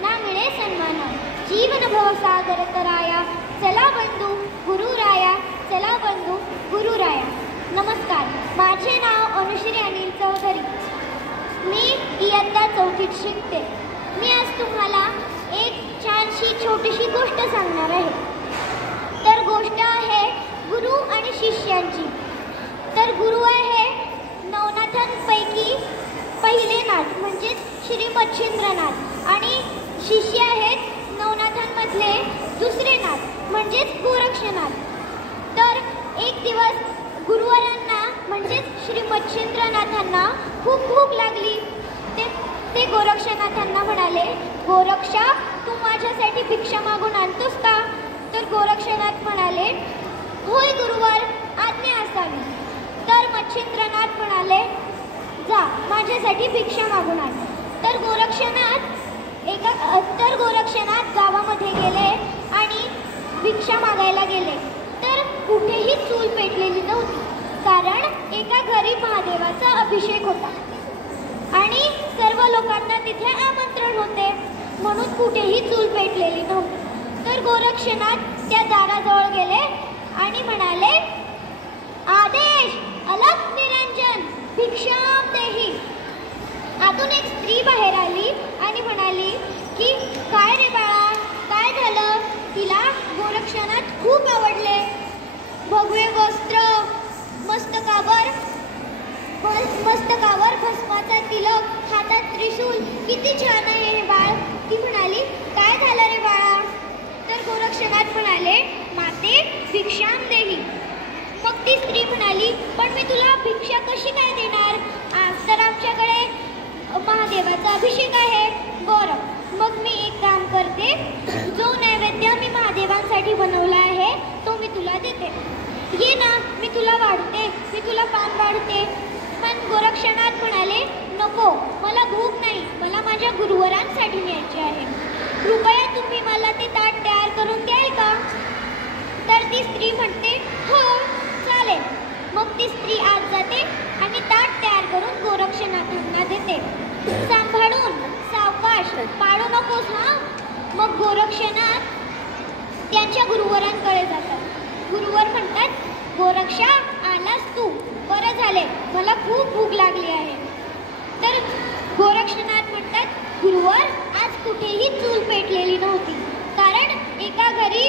ना मिळे सन्मान। जीवन भवसागर तराया, चला बंधू गुरुराया, चला बंधू गुरुराया। नमस्कार, माझे नाव अनुश्री अनिल चौधरी। मी इयत्ता 4थीत शिकते। मी आज तुम्हाला एक छानशी छोटीशी गोष्ट सांगणार आहे। तर गोष्ट आहे गुरु आणि शिष्यांची। तर गुरु आहे नवनाथांपैकी पहिले नाथ म्हणजे श्री मच्छिंद्रनाथ, आणि शिष्य आहेत नवनाथांमधले दुसरे नाथ म्हणजेच गोरक्षनाथ। तर एक दिवस गुरुवरांना म्हणजेच श्री मच्छिंद्रनाथांना खूप भूक लागली। ते गोरक्षनाथांना म्हणाले, गोरक्षा, तू माझ्यासाठी भिक्षा मागून आणतोस का? तर गोरक्षनाथ म्हणाले, होय गुरुवर, आज्ञा असावी। तर मच्छिंद्रनाथ म्हणाले, जा माझ्यासाठी भिक्षा मागून आण। तर गोरक्षनाथ गावामध्ये गेले आणि भिक्षा मागायला गेले। तर कुठेही चूल पेटलेली नव्हती, कारण एका घरी महादेवाचा अभिषेक होता आणि सर्व लोकांना तिथे आमंत्रण होते, म्हणून कुठेही चूल पेटलेली नव्हती। तर गोरक्षनाथ त्या दाराजवळ गेले आणि म्हणाले, आदेश, अलग निरंजन, भिक्षाम देही। आतून एक स्त्री बाहेर आली आणि म्हणाली की, काय रे बाळा, काय झालं? तिला गोरक्षनाथ खूप आवडले। भगवे वस्त्र, मस्तकावर भस्माचा तिलक, हातात त्रिशूल, किती छान आहे हे बाळ। ती म्हणाली, काय झालं रे बाळा? तर गोरक्षनाथ म्हणाले, माते, भिक्षाम देही। मग ती स्त्री म्हणाली, पण मी तुला भिक्षा कशी काय देणार? आज तर आमच्याकडे महादेवाचा अभिषेक आहे। बरं, मग मी एक काम करते, जो नैवेद्य मी महादेवांसाठी बनवला आहे तो मी तुला देते। ये ना, मी तुला वाढते, मी तुला पान वाढते। पण गोरक्षनाथ म्हणाले, नको, मला भूक नाही, मला माझ्या गुरुवरांसाठी न्यायचे आहे। कृपया तुम्ही मला ते ताट तयार करून द्याल का? तर ती स्त्री म्हणते, हो चालेल। मग ती स्त्री आत जाते आणि ताट तयार करून गोरक्षनाथांना देते। सांभाळून, सावकाश, पाळू नकोस हा। मग गोरक्षनाथ त्यांच्या गुरुवरांकडे जातात। गुरुवर म्हणतात, गोरक्षा, आलास तू, बरं झाले, मला खूप भूक लागली आहे। तर गोरक्षनाथ म्हणतात, गुरुवर, आज कुठेही चूल पेटलेली नव्हती, कारण एका घरी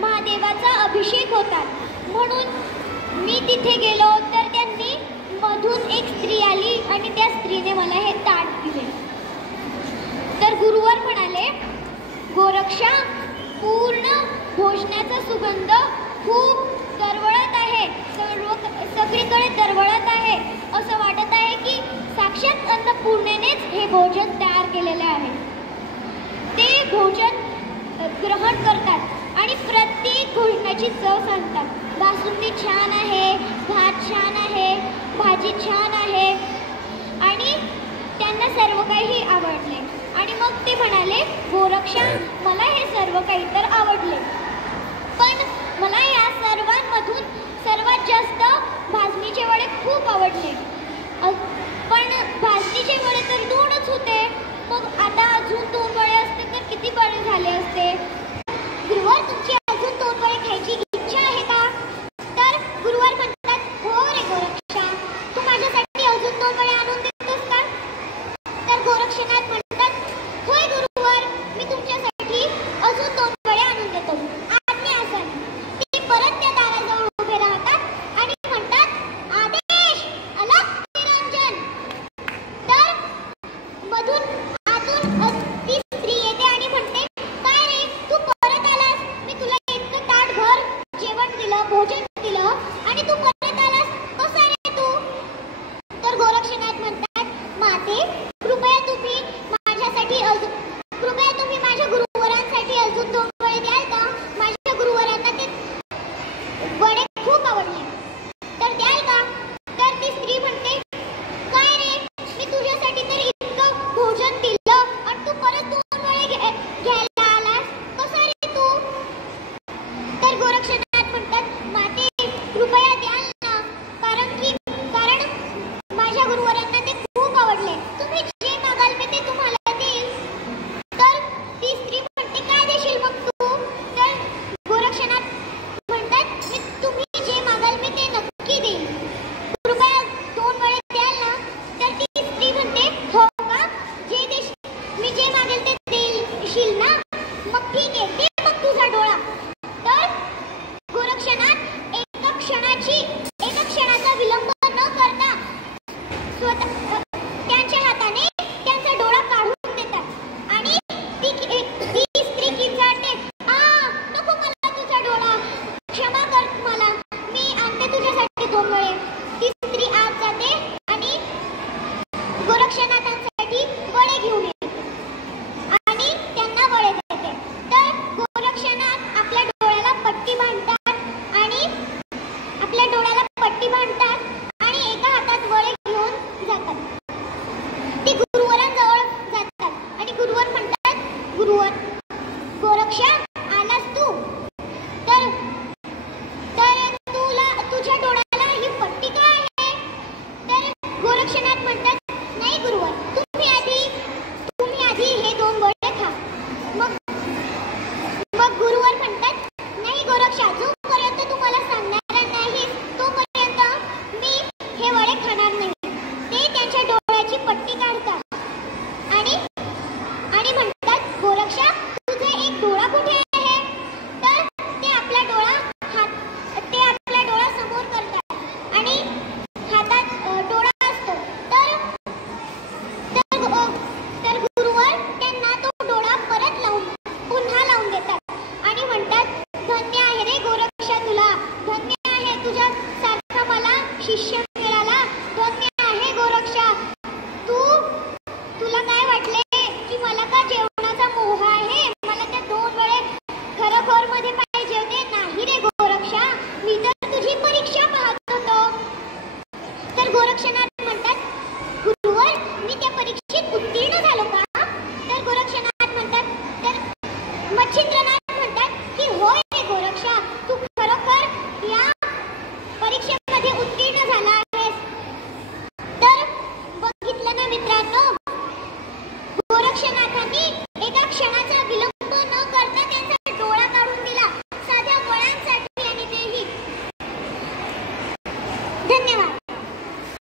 महादेवाचा अभिषेक होता, म्हणून मी तिथे गेलो तर त्यांनी मधून एक स्त्री आली आणि त्या स्त्रीने मला हे ताट दिले। तर गुरुवर म्हणाले, गोरक्षा, पूर्ण भोजनाचा सुगंध खूप दरवळत आहे, सगळीकडे दरवळत आहे। असं वाटत आहे की साक्षात अन्नपूर्णेनेच हे भोजन तयार केलेले आहे। ते भोजन ग्रहण करतात आणि प्रत्येक भोजनाची चव सांगतात। बासुंदी छान आहे, भात छान आहे, भाजी छान आहे, आणि त्यांना सर्व काही आवडले। आणि मग ते म्हणाले, गोरक्षा, मला हे सर्व काही तर आवडले, पण मला या सर्वांमधून सर्वात जास्त भाजणीचे वडे खूप आवडले। पण भाजणीचे वडे तर 2च होते, मग आता अजून 2 वडे असते तर किती बरे झाले असते। गुरुवर, तुमची अजून 2 वडे खायची इच्छा आहे का? तर गुरुवर म्हणतात, हो रे गोरक्षा, तू माझ्यासाठी अजून 2 वडे आणून देतोस का? तर गोरक्षनाथ म्हणतात, होय गुरुवर, मी तुमच्यासाठी अजून 2 वडे आणून देतो, आज्ञा असावी। ते परत त्या दाराजवळ उभे राहतात आणि म्हणतात, आदेश, अलग निरंजन, गोरक्षनाथाने